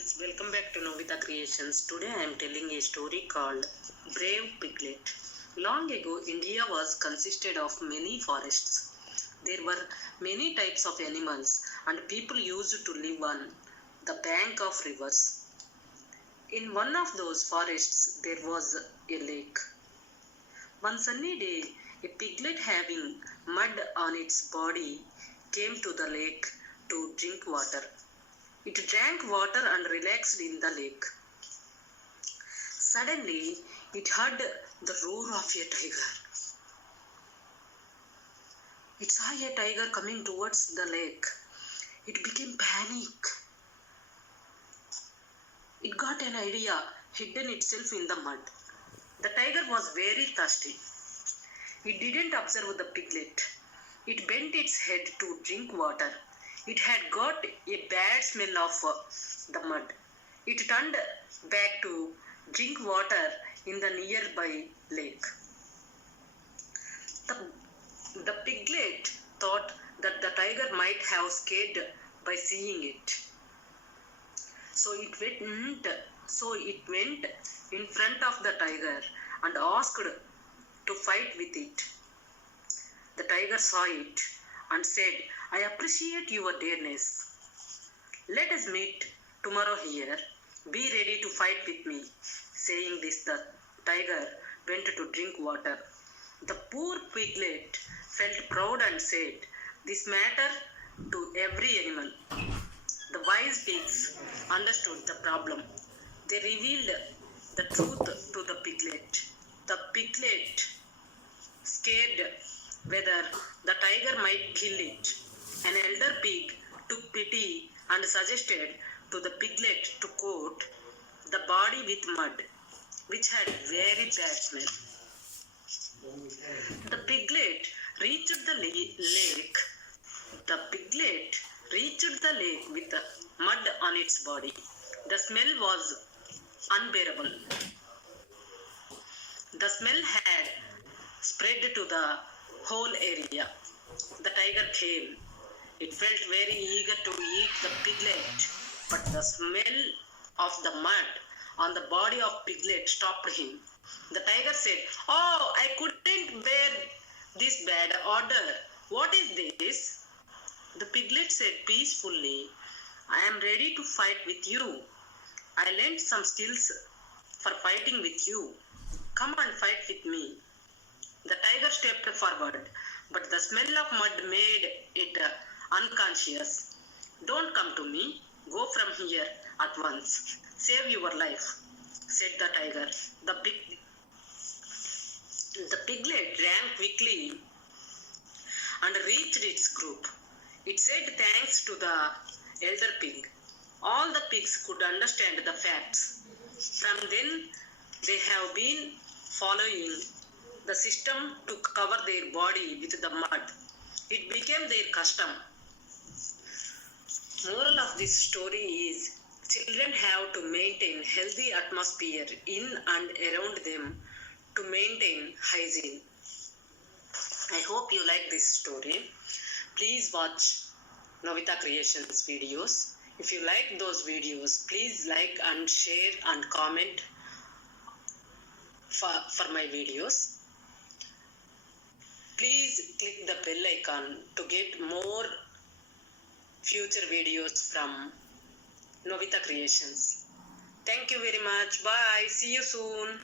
friends, welcome back to Novita Creations. Today I am telling a story called Brave Piglet. Long ago, India was consisted of many forests. There were many types of animals and people used to live on the bank of rivers. In one of those forests, there was a lake. One sunny day, a piglet having mud on its body came to the lake to drink water. It drank water and relaxed in the lake. Suddenly, it heard the roar of a tiger. It saw a tiger coming towards the lake. It became panic. It got an idea, hidden itself in the mud. The tiger was very thirsty. It didn't observe the piglet. It bent its head to drink water. It had got a bad smell of the mud. It turned back to drink water in the nearby lake. The piglet thought that the tiger might have scared by seeing it. So it went in front of the tiger and asked to fight with it. The tiger saw it and said, "I appreciate your dareness. Let us meet tomorrow here. Be ready to fight with me." Saying this, the tiger went to drink water. The poor piglet felt proud and said, "This matters to every animal." The wise pigs understood the problem. They revealed the truth to the piglet. The piglet, scared whether the tiger might kill it, an elder pig took pity and suggested to the piglet to coat the body with mud, which had very bad smell. The piglet reached the lake. The piglet reached the lake with mud on its body. The smell was unbearable. The smell had spread to the whole area. The tiger came. It felt very eager to eat the piglet, but the smell of the mud on the body of piglet stopped him. The tiger said, "Oh, I couldn't bear this bad odor. What is this?" The piglet said peacefully, "I am ready to fight with you. I learned some skills for fighting with you. Come and fight with me." The tiger stepped forward, but the smell of mud made it unconscious. "Don't come to me. Go from here at once. Save your life," said the tiger. The piglet ran quickly and reached its group. It said thanks to the elder pig. All the pigs could understand the facts. From then, they have been following the system to cover their body with the mud. It became their custom. Moral of this story is, children have to maintain healthy atmosphere in and around them to maintain hygiene. I hope you like this story. Please watch Novita Creations videos. If you like those videos, please like and share and comment for my videos. Please click the bell icon to get more future videos from Novita Creations. Thank you very much. Bye. See you soon.